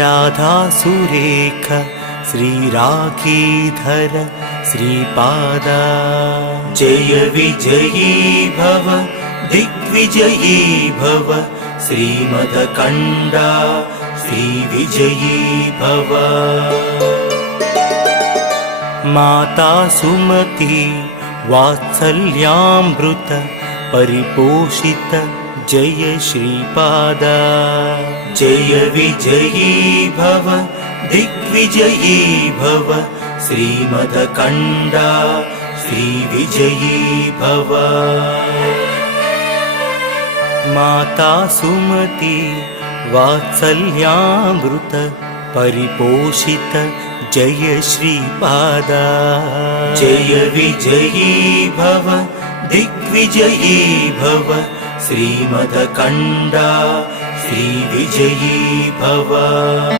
राधा सुरेख श्रीराखीधर श्रीपादा जय विजयी भव दिग्विजयी भव श्रीमदकण्डा श्रीविजयी भव। माता सुमती वात्सल्यामृत परिपोषित जय श्रीपादा जय विजयी भव दिग्विजयी भव श्रीमदकण्डा श्रीविजयी भव। माता सुमती वात्सल्यामृत परिपोषित जय श्रीपादा जय विजयी भव दिग्विजयी भव श्रीमदकण्डा श्रीविजयी भव।